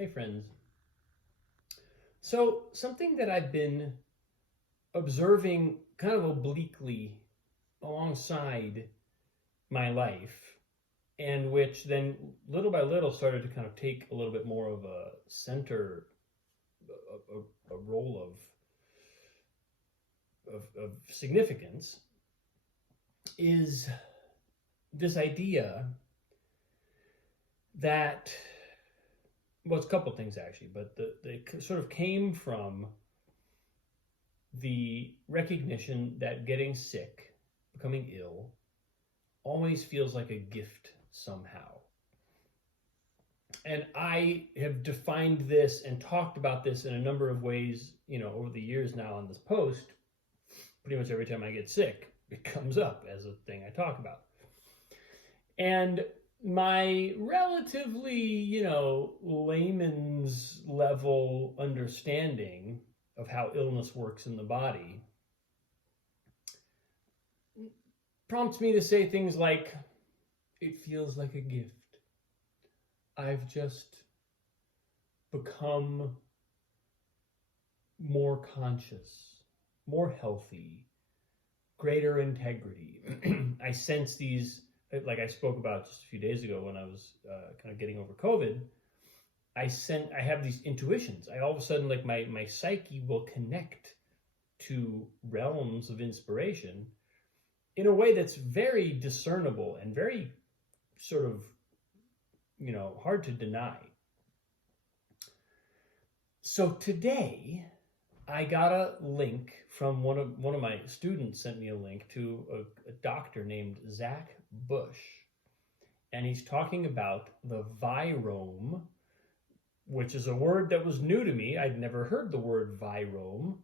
Hey, friends. So, something that I've been observing kind of obliquely alongside my life, and which then little by little started to kind of take a little bit more of a center, a role of significance, is this idea that, well, it's a couple things actually, but they sort of came from the recognition that getting sick, becoming ill, always feels like a gift somehow. And I have defined this and talked about this in a number of ways, over the years now on this post. Pretty much every time I get sick, it comes up as a thing I talk about. And my relatively, layman's level understanding of how illness works in the body prompts me to say things like, it feels like a gift. I've just become more conscious, more healthy, greater integrity. I sense these, like I spoke about just a few days ago when I was kind of getting over COVID. I have these intuitions. I all of a sudden, like my psyche will connect to realms of inspiration in a way that's very discernible and very sort of, hard to deny. So today, I got a link from one of my students sent me a link to a doctor named Zach Bush, and he's talking about the Virome, which is a word that was new to me. I'd never heard the word Virome,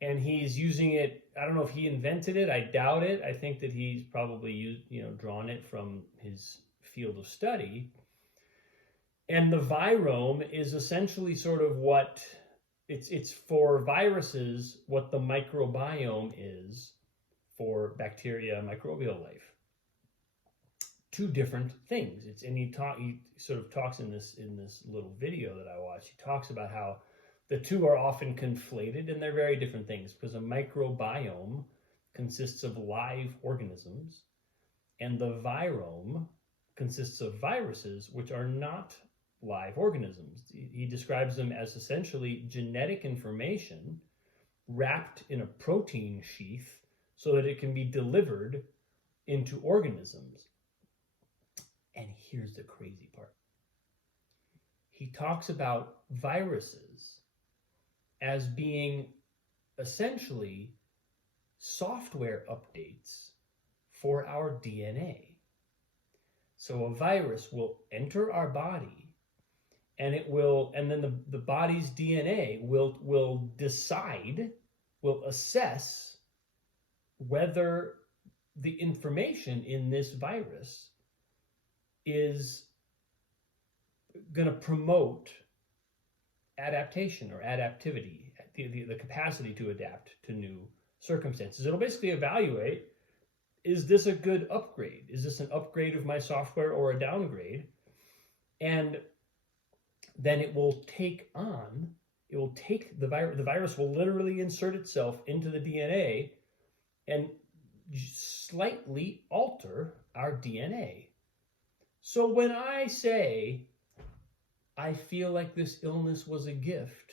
and he's using it. I don't know if he invented it. I doubt it. I think that he's probably drawn it from his field of study. And the virome is essentially sort of what it's for viruses, what the microbiome is for bacteria, microbial life. Two different things. He sort of talks in this little video that I watched. He talks about how the two are often conflated, and they're very different things, because a microbiome consists of live organisms, and the virome consists of viruses, which are not live organisms. He describes them as essentially genetic information wrapped in a protein sheath so that it can be delivered into organisms. And here's the crazy part. He talks about viruses as being essentially software updates for our DNA. So a virus will enter our body, and then the body's DNA will assess whether the information in this virus is going to promote adaptation or adaptivity, the capacity to adapt to new circumstances. It'll basically evaluate, is this a good upgrade? Is this an upgrade of my software or a downgrade? And then it will take the virus will literally insert itself into the DNA and slightly alter our DNA. So when I say, I feel like this illness was a gift,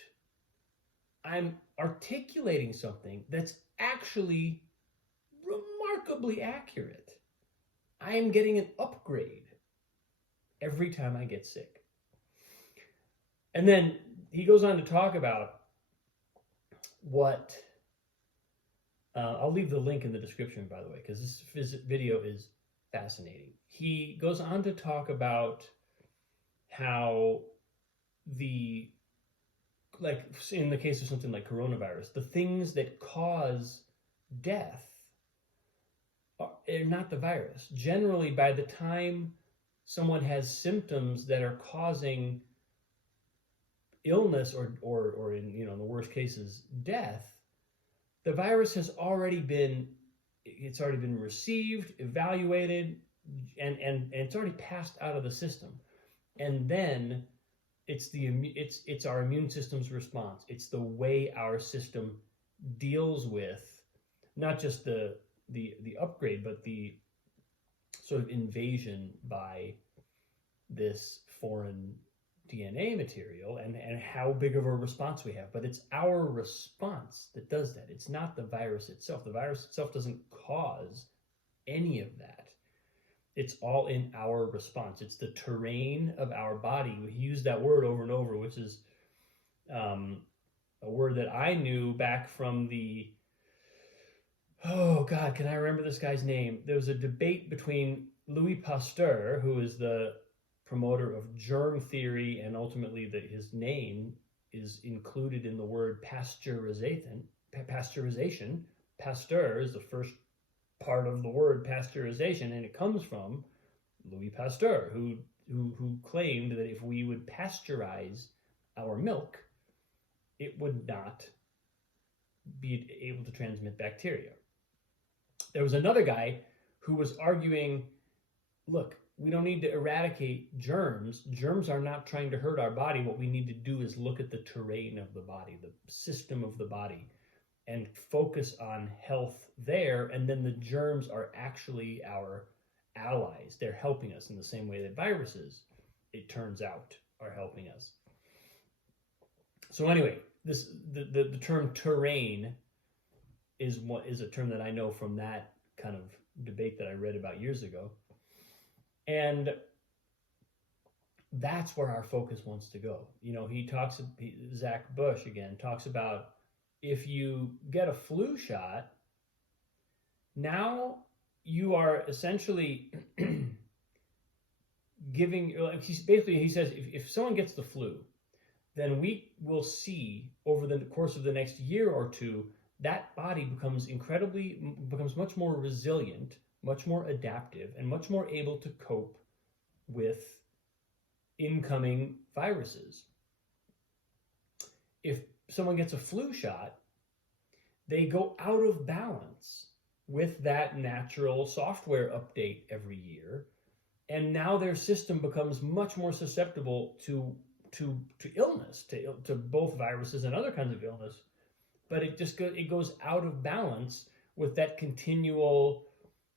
I'm articulating something that's actually remarkably accurate. I am getting an upgrade every time I get sick. And then he goes on to talk about what, I'll leave the link in the description, by the way, because this video is fascinating. He goes on to talk about how like in the case of something like coronavirus, the things that cause death are not the virus. Generally, by the time someone has symptoms that are causing illness or in the worst cases death, the virus has already been received, evaluated, and it's already passed out of the system. And then it's our immune system's response. It's the way our system deals with not just the upgrade, but the sort of invasion by this foreign DNA material, and how big of a response we have. But it's our response that does that. It's not the virus itself. The virus itself doesn't cause any of that. It's all in our response. It's the terrain of our body. We use that word over and over, which is a word that I knew back from the, oh God, can I remember this guy's name? There was a debate between Louis Pasteur, who is the promoter of germ theory, and ultimately that his name is included in the word pasteurization. Pasteur is the first part of the word pasteurization, and it comes from Louis Pasteur, who claimed that if we would pasteurize our milk, it would not be able to transmit bacteria. There was another guy who was arguing, look, we don't need to eradicate germs. Germs are not trying to hurt our body. What we need to do is look at the terrain of the body, the system of the body, and focus on health there. And then the germs are actually our allies. They're helping us in the same way that viruses, it turns out, are helping us. So anyway, the term terrain is a term that I know from that kind of debate that I read about years ago. And that's where our focus wants to go. You know, Zach Bush again talks about, if you get a flu shot, now you are essentially giving, he says, if someone gets the flu, then we will see over the course of the next year or two, that body becomes much more resilient, much more adaptive, and much more able to cope with incoming viruses. If someone gets a flu shot, they go out of balance with that natural software update every year, and now their system becomes much more susceptible to illness, to both viruses and other kinds of illness. But it goes out of balance with that continual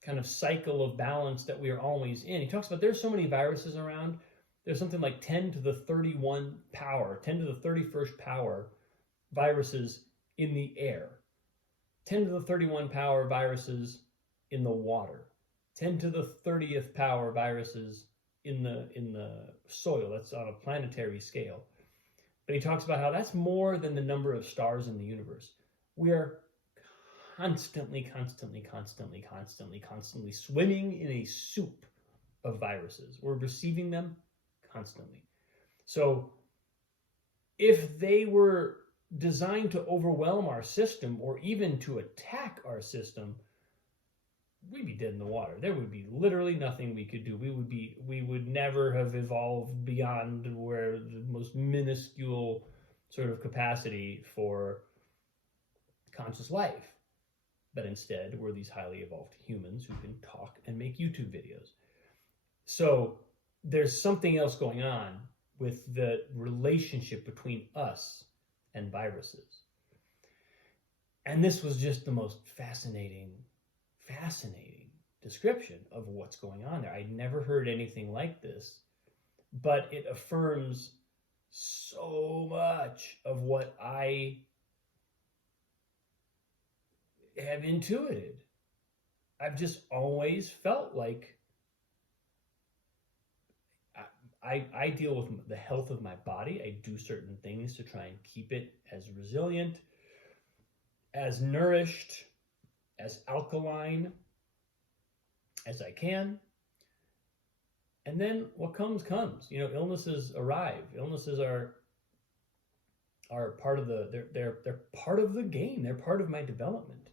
kind of cycle of balance that we are always in. He talks about there's so many viruses around. There's something like 10 to the 31st power viruses in the air, 10 to the 31 power viruses in the water, 10 to the 30th power viruses in the soil. That's on a planetary scale. But he talks about how that's more than the number of stars in the universe. We are constantly swimming in a soup of viruses. We're receiving them constantly. So if they were designed to overwhelm our system or even to attack our system, we'd be dead in the water. There would be literally nothing we could do. We would never have evolved beyond where the most minuscule sort of capacity for conscious life. But instead, we're these highly evolved humans who can talk and make YouTube videos. So there's something else going on with the relationship between us and viruses. And this was just the most fascinating description of what's going on there. I'd never heard anything like this, but it affirms so much of what I have intuited. I've just always felt like I deal with the health of my body. I do certain things to try and keep it as resilient, as nourished, as alkaline as I can. And then what comes. You know, illnesses arrive. Illnesses are part of they're part of the game. They're part of my development.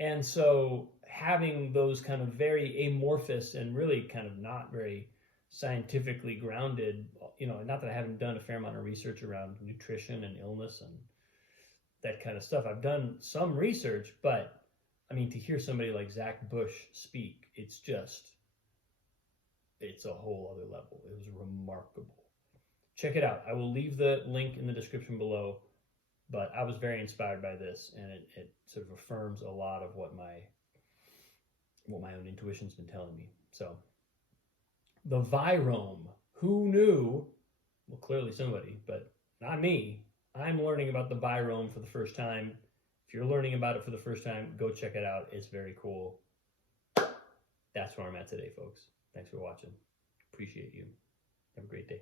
And so having those kind of very amorphous and really kind of not very scientifically grounded, you know, not that I haven't done a fair amount of research around nutrition and illness and that kind of stuff. I've done some research, but I mean, to hear somebody like Zach Bush speak, it's a whole other level. It was remarkable. check it out. I will leave the link in the description below. But I was very inspired by this, and it sort of affirms a lot of what my own intuition's been telling me. So, the Virome. Who knew? Well, clearly somebody, but not me. I'm learning about the Virome for the first time. If you're learning about it for the first time, go check it out. It's very cool. That's where I'm at today, folks. Thanks for watching. Appreciate you. Have a great day.